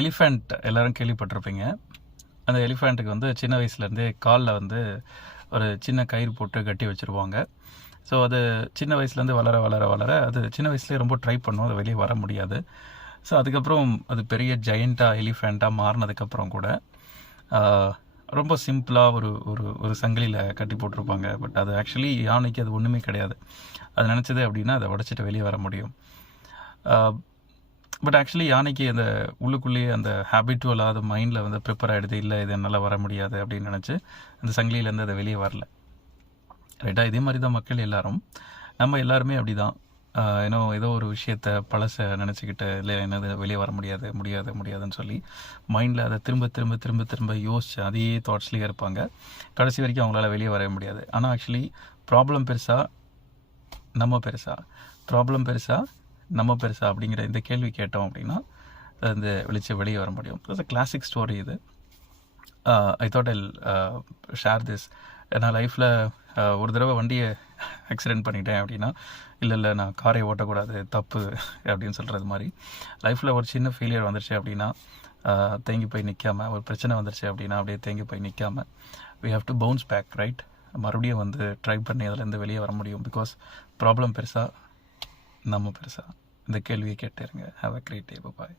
Elephant எல்லாரும் கேள்விப்பட்டிருப்பீங்க. அந்த எலிஃபண்ட்டுக்கு வந்து சின்ன வயசுலேருந்தே காலில் வந்து ஒரு சின்ன கயிறு போட்டு கட்டி வச்சுருவாங்க. ஸோ அது சின்ன வயசுலேருந்து வளர வளர வளர அது சின்ன வயசுலேயே ரொம்ப ட்ரை பண்ணும். அது வெளியே வர முடியாது. ஸோ அதுக்கப்புறம் அது பெரிய ஜெயண்ட்டாக எலிஃபெண்ட்டாக மாறினதுக்கப்புறம் கூட ரொம்ப சிம்பிளாக ஒரு ஒரு ஒரு சங்கிலியில் கட்டி போட்டிருப்பாங்க. பட் அது ஆக்சுவலி யானைக்கு அது ஒன்றுமே கிடையாது. அது நினச்சது அப்படின்னா அதை உடச்சிட்டு வெளியே வர முடியும். பட் ஆக்சுவலி யானைக்கு அந்த உள்ளுக்குள்ளேயே அந்த ஹேபிட்டுவலாக அது மைண்டில் வந்து ப்ரிப்பேர் ஆகிடுது இல்லை இது என்னால் வர முடியாது அப்படின்னு நினச்சி அந்த சங்கிலியிலேருந்து அதை வெளியே வரல. ரைட்டாக இதே மாதிரி தான் மக்கள் எல்லாரும். நம்ம எல்லாருமே அப்படி தான் ஏன்னோ ஏதோ ஒரு விஷயத்த பழசை நினச்சிக்கிட்டு இல்லை என்னது வெளியே வர முடியாது முடியாது முடியாதுன்னு சொல்லி மைண்டில் அதை திரும்ப திரும்ப திரும்ப திரும்ப யோசிச்சு அதே தாட்ஸ்லேயே இருப்பாங்க. கடைசி வரைக்கும் அவங்களால வெளியே வரவே முடியாது. ஆனால் ஆக்சுவலி ப்ராப்ளம் பெருசாக நம்ம பெருசாக ப்ராப்ளம் பெருசாக நம்ம பெருசா அப்படிங்கிற இந்த கேள்வி கேட்டோம் அப்படின்னா இந்த வந்து வெளியே வர முடியும். கிளாசிக் ஸ்டோரி இது. I thought I'll share this நான் லைஃப்பில் uh, ஒரு தடவை வண்டியை ஆக்சிடென்ட் பண்ணிட்டேன் அப்படின்னா இல்லை இல்லை நான் காரை ஓட்டக்கூடாது தப்பு அப்படின்னு சொல்கிறது மாதிரி. லைஃப்பில் ஒரு சின்ன ஃபெயிலியர் வந்துருச்சு அப்படின்னா uh, தேங்கி போய் நிற்காம ஒரு பிரச்சனை வந்துருச்சு அப்படின்னா அப்படியே தேங்கி போய் நிற்காம we have to bounce back right மறுபடியும் வந்து ட்ரை பண்ணி அதுலேருந்து வெளியே வர முடியும். பிகாஸ் ப்ராப்ளம் பெருசாக நம்ம பெருசாக இந்த கேள்வியை கேட்டுருங்க. Have a great day bye